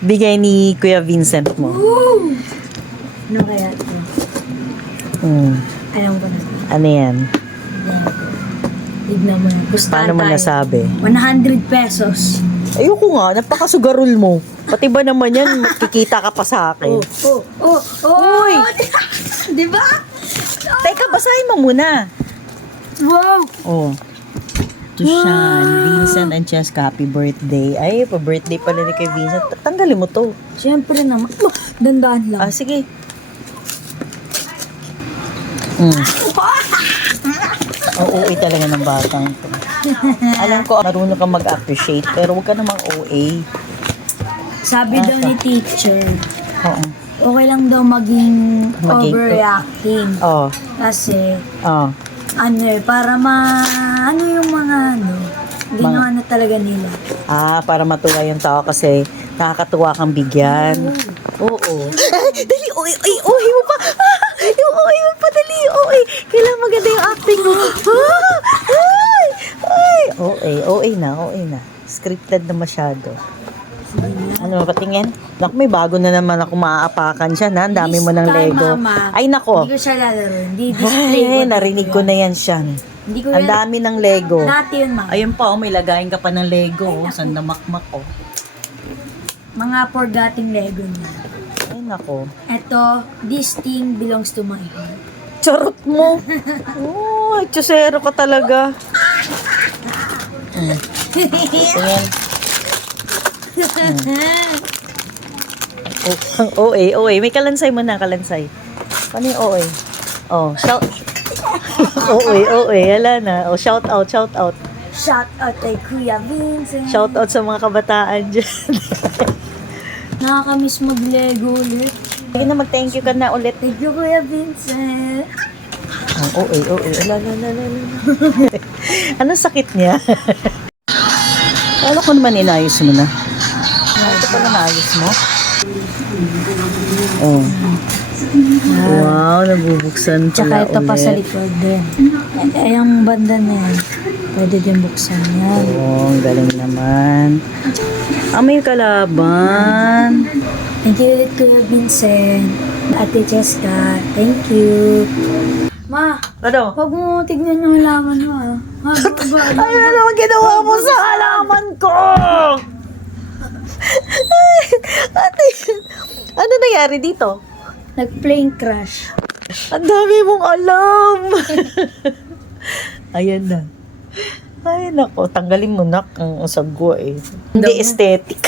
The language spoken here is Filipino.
Bigay ni Kuya Vincent mo. Woo! Ano kaya ito? Alam ko na. Ano yan? Tignan mo na. Pustahan Paano mo tayo. nasabi? 100 pesos. Ayoko nga, napakasugarol mo. Pati ba naman yan, makikita ka pa sa akin. Uy! Di ba? Teka, basahin mo muna. Wow! Oh. To Sean, Vincent and Cheska, happy birthday. Ay, pa-birthday pala ni kay Vincent. Tanggalin mo to. Siyempre naman. Dandaan lang. Sige. Oo, talaga ng batang to. Alam ko, marunong ka mag-appreciate, pero huwag ka namang OA. Sabi daw ni teacher, Oo. okay lang daw maging Maging- overreacting. Oh. Kasi, Oh. para ano yung mga ginawa na talaga nila. Para matuwa yung tao kasi nakakatuwa kang bigyan. Oo. Dali, OA mo pa. Yung OA mo pa, dali, OA. Kailangan maganda yung acting mo. OA na. Scripted na masyado. Ano, patingin? Naku, may bago na naman ako maaapakan siya, na. Ang dami mo ng This time, Lego. Mama, Ay, nako. Hindi ko siya lalaro. Hindi display Ay, narinig ko na yan siya. Hindi ko Ang dami ng Lego. Dati yun, Mama. Ayun pa, may lagayin ka pa ng Lego. Sandamakmak, oh. Mga forgotten Lego niya. Ay, nako. Ito, this thing belongs to my heart. Charot mo. Oh, chusero ka talaga. Tingin. Ang OA. May kalansay mo na, kalansay. Paano yung OA? Oh, shout. OA. Hala na. Oh, shout out. Shout out kay Kuya Vincent. Shout out sa mga kabataan dyan. Nakakamiss mag-Lego ulit. Sige na, mag-thank you ka na ulit. Thank you, Kuya Vincent. Ang OA. Ala. Anong sakit niya? Kala ko naman inayos mo na. Ito pala naayos mo? Oh. Wow, nabubuksan Tsaka pala ito pa sa ulit. likod din. Yung banda na yan, pwede din buksan yan. Oh, ang galing naman. May kalaban. Thank you ulit, Kuya Vincent. Ate Cheska, thank you. Ma, Ano? huwag mo tignan yung halaman mo, ah. Ano na naman ginawa mo sa halaman ko? Ay, ate, ano nangyari dito? Nag-plane crash. Ang dami mong alam. Ayan na. Ay, nako, tanggalin mo na ang sagwa eh. Hindi aesthetic.